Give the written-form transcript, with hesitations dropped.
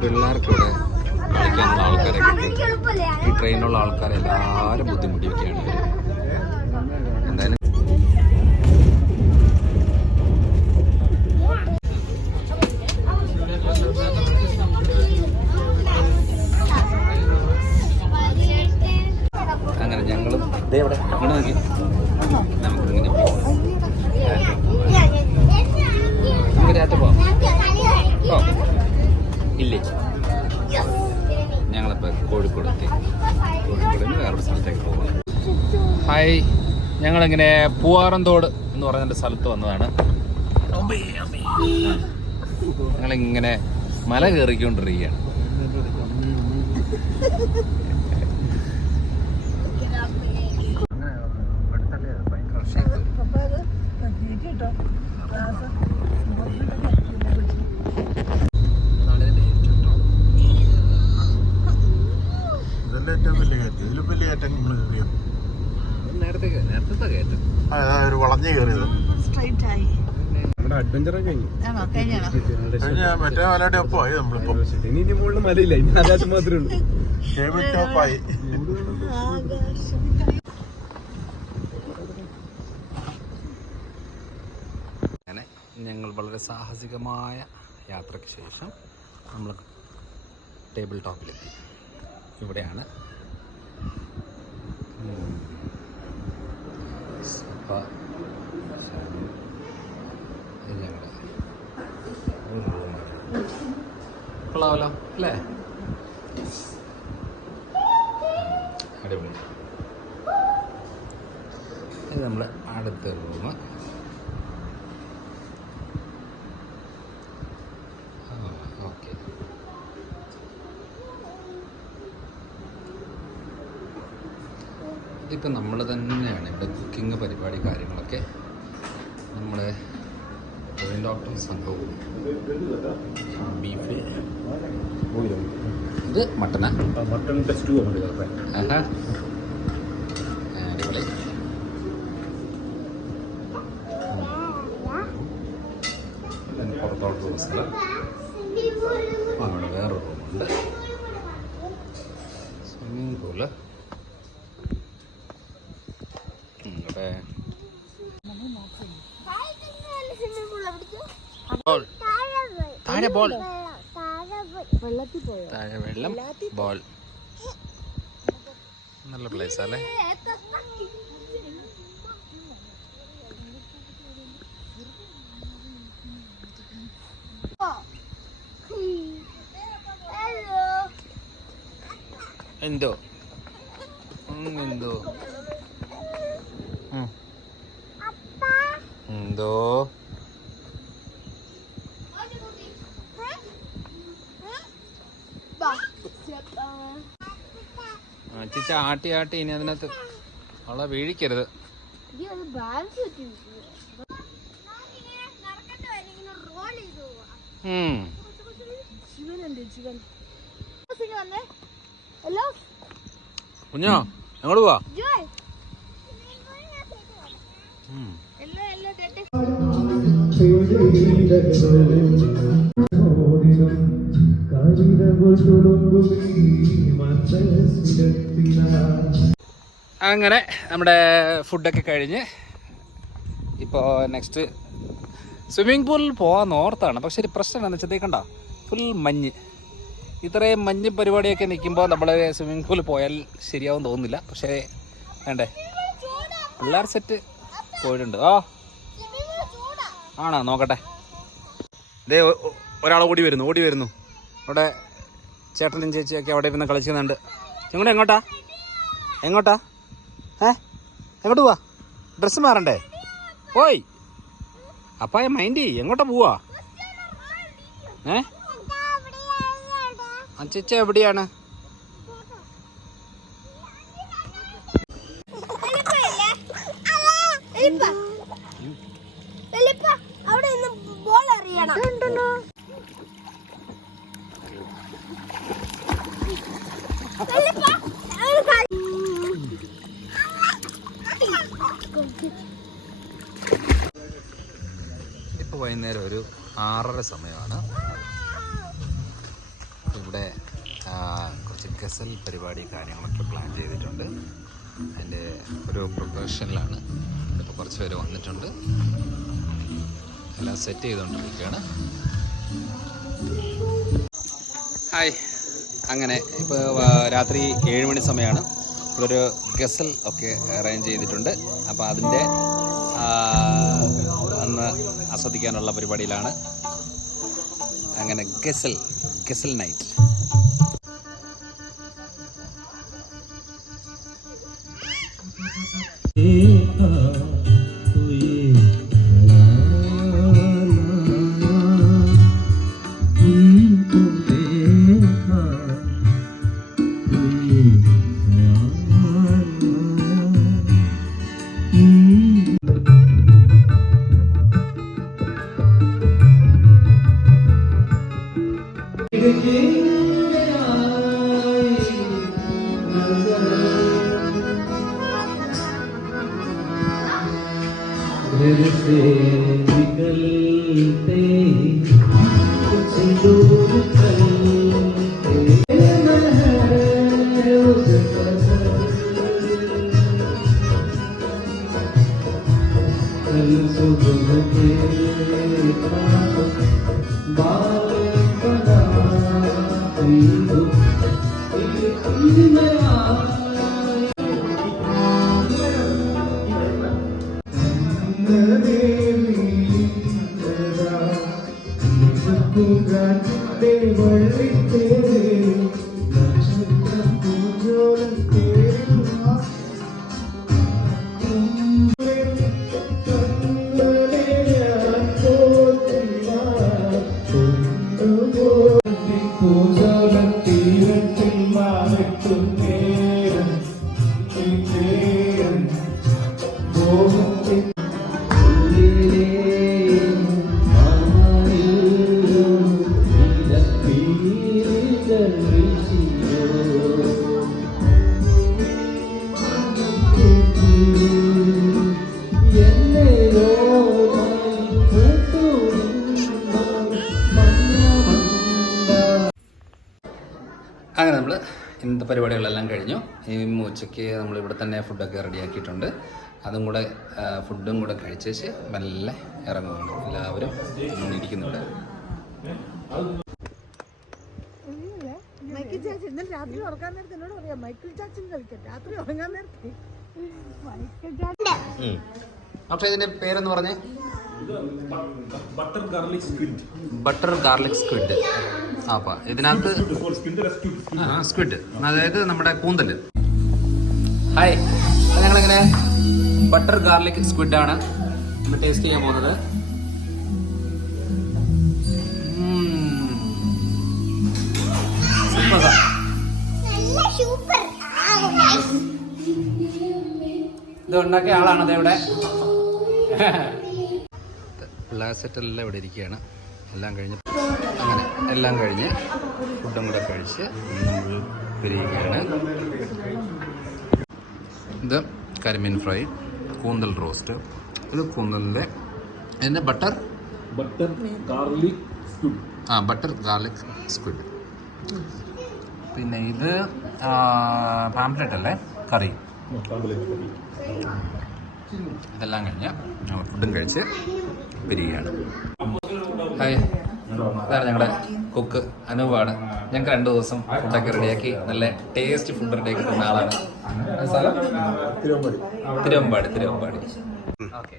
പിള്ളേർക്കിവിടെ കളിക്കാനുള്ള ആൾക്കാരൊക്കെ ഈ ട്രെയിനിലുള്ള ആൾക്കാരെല്ലാവരും ബുദ്ധിമുട്ടിയൊക്കെയാണ് എന്തായാലും അങ്ങനെ ഞങ്ങളും ഇതേവിടെ അങ്ങനെ നോക്കി നമുക്കിങ്ങനെ പോവാം. നമുക്ക് രാത്രി പോവാം. ഓ ഇല്ലേ, ഞങ്ങളിപ്പോൾ കോഴിക്കോട് എത്തി. കോഴിക്കോട് നിന്ന് വേറൊരു സ്ഥലത്തേക്ക് പോകാം. ഹായ്, ഞങ്ങളിങ്ങനെ പൂവാറന്തോട് എന്ന് പറയുന്ന സ്ഥലത്ത് വന്നതാണ്. ഞങ്ങളിങ്ങനെ മല കയറിക്കൊണ്ടിരിക്കുകയാണ്. ഒരു വളഞ്ഞു കയറിയത് അഡ്വഞ്ചർ കഴിഞ്ഞു. മറ്റേ മലയുടെ ഒപ്പമായി നമ്മളിപ്പോ. ഇനി മുകളിൽ മലയില്ല, ഇനി ആകാശം മാത്രമേ ഉള്ളൂ. ടോപ്പായി. അങ്ങനെ ഞങ്ങൾ വളരെ സാഹസികമായ യാത്രയ്ക്ക് ശേഷം നമ്മൾ ടേബിൾ ടോപ്പിലെത്തി. ഇവിടെയാണ് ഞങ്ങളുടെ ഒരു റൂമാണ്. കൊള്ളാമല്ലോ അല്ലേ? അടിപൊളി. ഇത് നമ്മുടെ അടുത്ത റൂം. ഓക്കെ, ഇതിപ്പോൾ നമ്മൾ തന്നെയാണ് ഇവിടെ കുക്കിംഗ് പരിപാടി കാര്യങ്ങളൊക്കെ. നമ്മുടെ ഡോക്ടർ സംഘവും ബീഫ്, ഇത് മട്ടനാ, മട്ടൺ സ്റ്റൂ അടിപൊളി. പുറത്തോട്ടുള്ള സ്ഥലം. അവിടെ വേറൊരു റൂമുണ്ട്, സ്വിമ്മിങ് പൂള്. ഇവിടെ താഴെ ബോൾ, താഴെ വെള്ളം, ബോൾ. നല്ല പ്ലേസ് അല്ലേ? എന്തോ എന്തോ എന്തോ ചിച്ച ആട്ടി ആട്ടി ഇനി അതിനകത്ത് അവളെ വീഴിക്കരുത്. കുഞ്ഞോ എങ്ങോട്ട് പോവാ? അങ്ങനെ നമ്മുടെ ഫുഡൊക്കെ കഴിഞ്ഞ് ഇപ്പോൾ നെക്സ്റ്റ് സ്വിമ്മിംഗ് പൂളിൽ പോകാൻ ഓർത്താണ്. പക്ഷെ ഒരു പ്രശ്നം എന്താണെന്ന് വെച്ചാൽ കണ്ട ഫുൾ മഞ്ഞ്. ഇത്രയും മഞ്ഞ് പരിപാടിയൊക്കെ നിൽക്കുമ്പോൾ നമ്മൾ സ്വിമ്മിംഗ് പൂളിൽ പോയാൽ ശരിയാവും തോന്നുന്നില്ല. പക്ഷേ വേണ്ടേ, പിള്ളേർ സെറ്റ് പോയിട്ടുണ്ട്. ആണോ നോക്കട്ടെ. ഇതേ ഒരാൾ ഓടി വരുന്നു. അവിടെ ചേട്ടനും ചേച്ചിയൊക്കെ അവിടെ ഇരുന്ന് കളിക്കുന്നുണ്ട്. നിങ്ങളുടെ എങ്ങോട്ടാ എങ്ങോട്ട് പോവാ? ഡ്രസ്സ് മാറണ്ടേ? ഓയ് അപ്പായ മൈൻഡ് എങ്ങോട്ടാ പോവാ? ചേച്ച എവിടെയാണ്? ഇപ്പോൾ വൈകുന്നേരം ഒരു 6:30 സമയമാണ്. ഇവിടെ കുറച്ച് ഗസൽ പരിപാടി കാര്യങ്ങളൊക്കെ പ്ലാൻ ചെയ്തിട്ടുണ്ട്. അതിൻ്റെ ഒരു പ്രൊഫഷനിലാണ്. ഇപ്പോൾ കുറച്ച് പേര് വന്നിട്ടുണ്ട്. എല്ലാം സെറ്റ് ചെയ്തുകൊണ്ടിരിക്കുകയാണ്. ഹായ്. അങ്ങനെ ഇപ്പോൾ രാത്രി 7 മണി സമയമാണ്. ഇവിടെ ഒരു ഗസൽ ഒക്കെ അറേഞ്ച് ചെയ്തിട്ടുണ്ട്. അപ്പോൾ അതിൻ്റെ അന്ന് ആസ്വദിക്കാനുള്ള പരിപാടിയിലാണ്. അങ്ങനെ ഗസൽ നൈറ്റ്. അങ്ങനെ നമ്മൾ ഇന്നത്തെ പരിപാടികളെല്ലാം കഴിഞ്ഞു. ഈ ഉച്ചയ്ക്ക് നമ്മളിവിടെ തന്നെ ഫുഡൊക്കെ റെഡിയാക്കിയിട്ടുണ്ട്. അതും കൂടെ ഫുഡും കൂടെ കഴിച്ചേച്ച് മെല്ലെ ഇറങ്ങുന്നുണ്ട്. എല്ലാവരും ഇരിക്കുന്നു ഇവിടെ. പക്ഷേ ഇതിന്റെ പേരെന്ന് പറഞ്ഞേ? Butter garlic squid. അപ്പൊ ഇതിനകത്ത് സ്ക്വിഡ്, അതായത് നമ്മുടെ കൂന്തല്. ഹായ്, ഞങ്ങളിങ്ങനെ ബട്ടർ ഗാർലിക് സ്ക്വിഡ് ആണ് നമ്മൾ ടേസ്റ്റ് ചെയ്യാൻ പോകുന്നത്. ഇത് ഉണ്ടാക്കിയ ആളാണത് ഇവിടെ. പിള്ളേർ സെറ്റെല്ലാം ഇവിടെ ഇരിക്കുകയാണ്. എല്ലാം കഴിഞ്ഞ് ഫുഡും കൂടെ കഴിച്ച് നമ്മൾ പിരിയുകയാണ്. ഇത് കരിമീൻ ഫ്രൈ, കൂന്തൽ റോസ്റ്റ്. ഇത് കൂന്തലിൻ്റെ ഇതിൻ്റെ ബട്ടർ ഗാർലിക് സ്ക്വിഡ്. പിന്നെ ഇത് പാംപ്ലെറ്റ് അല്ലേ, കറി. ഇതെല്ലാം കഴിഞ്ഞ് ഫുഡും കഴിച്ച് പിരിയുകയാണ്. ഹായ്, അതാണ് ഞങ്ങളുടെ കുക്ക് അനൂപാണ്. ഞങ്ങൾക്ക് 2 ദിവസം ഫുഡൊക്കെ റെഡിയാക്കി നല്ല ടേസ്റ്റ് ഫുഡ് റെഡിയാക്കി തന്ന ആളാണ്. സ്ഥലം തിരുവമ്പാടി. ഓക്കെ.